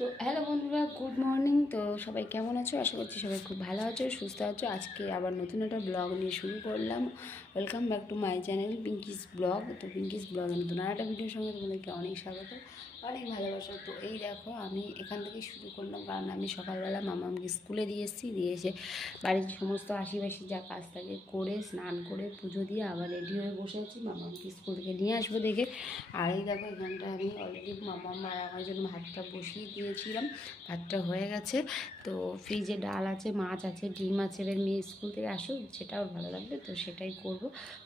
তো হ্যালো বন্ধুরা, good morning. তো সবাই কেমন আছো? আশা করছি সবাই খুব ভালো আছো, সুস্থ আছো। আজকে আবার নতুন একটা ব্লগ নিয়ে শুরু করলাম। Welcome back to my channel Pinki's blog. তো পিঙ্কিস ব্লগ নতুন আর একটা ভিডিওর সঙ্গে তোমাদেরকে অনেক স্বাগত, অনেক ভালোবাসা। তো এই দেখো, আমি এখান থেকেই শুরু করলাম, কারণ আমি সকালবেলা মামাকে স্কুলে দিয়ে এসেছি, দিয়ে এসে বাড়ির সমস্ত আশিপাশি যা কাজ থাকে করে স্নান করে পুজো দিয়ে আবার রেডি হয়ে বসে আছি মামাকে স্কুল থেকে নিয়ে আসবো দেখে। আর এই দেখো, এখানটা আমি অলরেডি মামা আর আমার জন্য ভাতটা বসিয়ে দিয়েছিলাম। ভাতটা হয়ে গেছে। তো ফ্রিজে ডাল আছে, মাছ আছে, ডিম আছে। এবার মেয়ে স্কুল থেকে আসুক, যেটাও ভালো লাগবে তো সেটাই করব।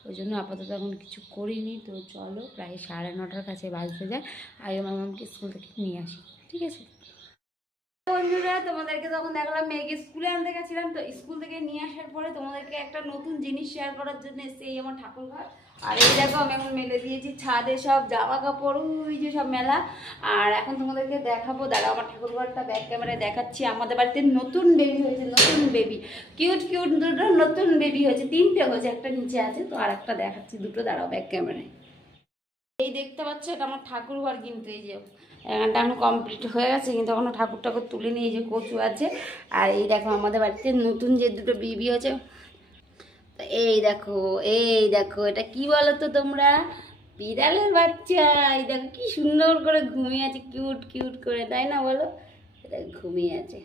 ওই জন্য আপাতত এখন কিছু করিনি। তো চলো, প্রায় 9:30টার কাছে বাজতে যায়। আগে মামাকে স্কুল থেকে নিয়ে আসি, ঠিক আছে বন্ধুরা? তোমাদেরকে তখন দেখলাম মেয়েকে স্কুলে আনতে গেছিলাম। তো স্কুল থেকে নিয়ে আসার পরে তোমাদেরকে একটা নতুন জিনিস শেয়ার করার জন্য এসে এই আমার ঠাকুর ঘর। আর এই দেখো, আমি এখন মেলে দিয়েছি ছাদে সব জামা কাপড়, ওই যে সব মেলা। আর এখন তোমাদেরকে দেখাবো, দাঁড়া আমার ঠাকুর ঘরটা ব্যাক ক্যামেরায় দেখাচ্ছি। আমাদের বাড়িতে নতুন বেবি হয়েছে, নতুন বেবি, কিউট কিউট দুটো নতুন বেবি হয়েছে, 3টে হয়েছে, একটা নিচে আছে। তো আর একটা দেখাচ্ছি, দুটো দাঁড়াও ব্যাক ক্যামেরায়। এই দেখতে পাচ্ছ, এটা আমার ঠাকুর ঘর। কিন্তু এই যে এখানটা এখন কমপ্লিট হয়ে গেছে, কিন্তু এখনো ঠাকুর ঠাকুর তুলে নিয়ে, এই যে কচু আছে। আর এই দেখো আমাদের বাড়িতে নতুন যে দুটো বেবি হয়েছে। এই দেখো, এই দেখো, এটা কি বলো তো তোমরা? বিড়ালের বাচ্চা। এই দেখো কি সুন্দর করে ঘুমিয়ে আছে, কিউট কিউট করে, তাই না বলো? এটা ঘুমিয়ে আছে।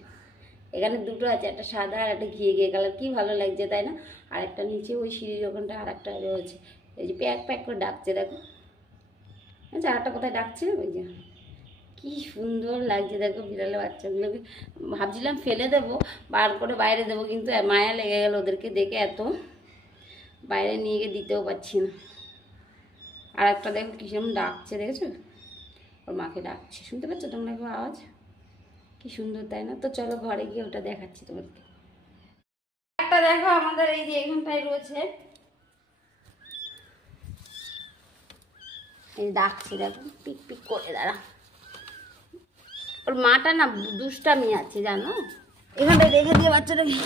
এখানে দুটো আছে, একটা সাদা আর একটা ঘিয়ে ঘিয়ে কালার, কি ভালো লাগছে তাই না? আর একটা নিচে ওই সিঁড়ির ওখানটা আর একটা রয়েছে, এই যে প্যাক প্যাক করে ডাকছে, দেখো। আচ্ছা, আরেকটা কোথায় ডাকছে, ওই যে কি সুন্দর লাগছে দেখো বিড়ালের বাচ্চাগুলোকে। ভাবছিলাম ফেলে দেবো, বার করে বাইরে দেবো, কিন্তু মায়া লেগে গেল ওদেরকে দেখে, এত বাইরে নিয়ে গিয়ে দিতেও পারছি না। আর একটা দেখো কিরকম ডাকছে, দেখেছো? ওর মাকে ডাকছে, শুনতে পাচ্ছ তোমরা কেউ আওয়াজ? কি সুন্দর তাই না? তো চলো ঘরে গিয়ে ওটা দেখাচ্ছি তোমাদেরকে। একটা দেখো আমাদের এই যে এখানটায় রয়েছে, এই ডাকছে দেখো, পিক পিক করে, দাঁড়া। ওর মাটা না দুষ্টামি আছে জানো, এখানটায় রেখে দিয়ে বাচ্চাটাকে।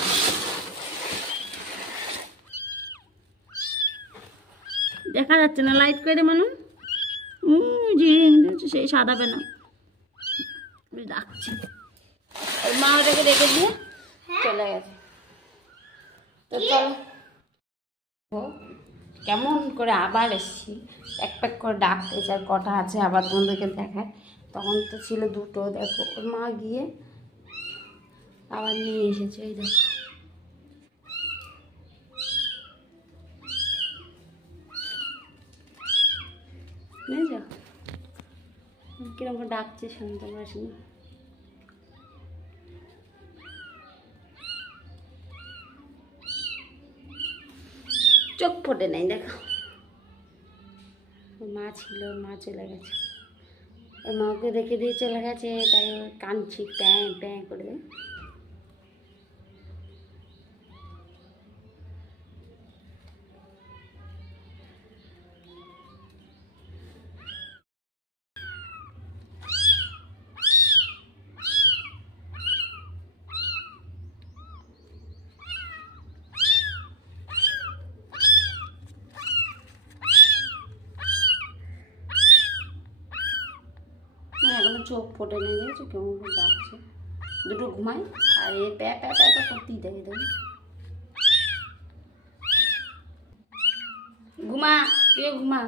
দেখা যাচ্ছে না, লাইট করে মানুষ যে সেই সাদা পেনা ডাকছে। ওর মা ওটাকে রেখে দিয়ে চলে গেছে। তো চলো, কেমন করে আবার এসছি, এক প্যাক করে ডাকতে চাই, কটা আছে আবার তোমাদেরকে দেখায়। তখন তো ছিল দুটো, দেখো ওর মা গিয়ে আবার নিয়ে এসেছে, এই দেখো। বুঝেছো কিরকম ডাকছে, শুনতে তোমরা শুনো। চোখ ফোটে নাই, দেখো। ওর মা ছিল, মা চলে গেছে, ওর মাকে রেখে দিয়ে চলে গেছে, তাই ও কাঁদছি, প্যাঁ প্যাঁ করে। এখনো চোখ ফোটে নেই, দেখেছো কেমন করে ডাকছে। দুটো ঘুমায় আর এ প্যাঁ প্যাঁ প্যাঁ প্যাঁ করতেই থাকে, দেখো। ঘুমা, তুইও ঘুমা।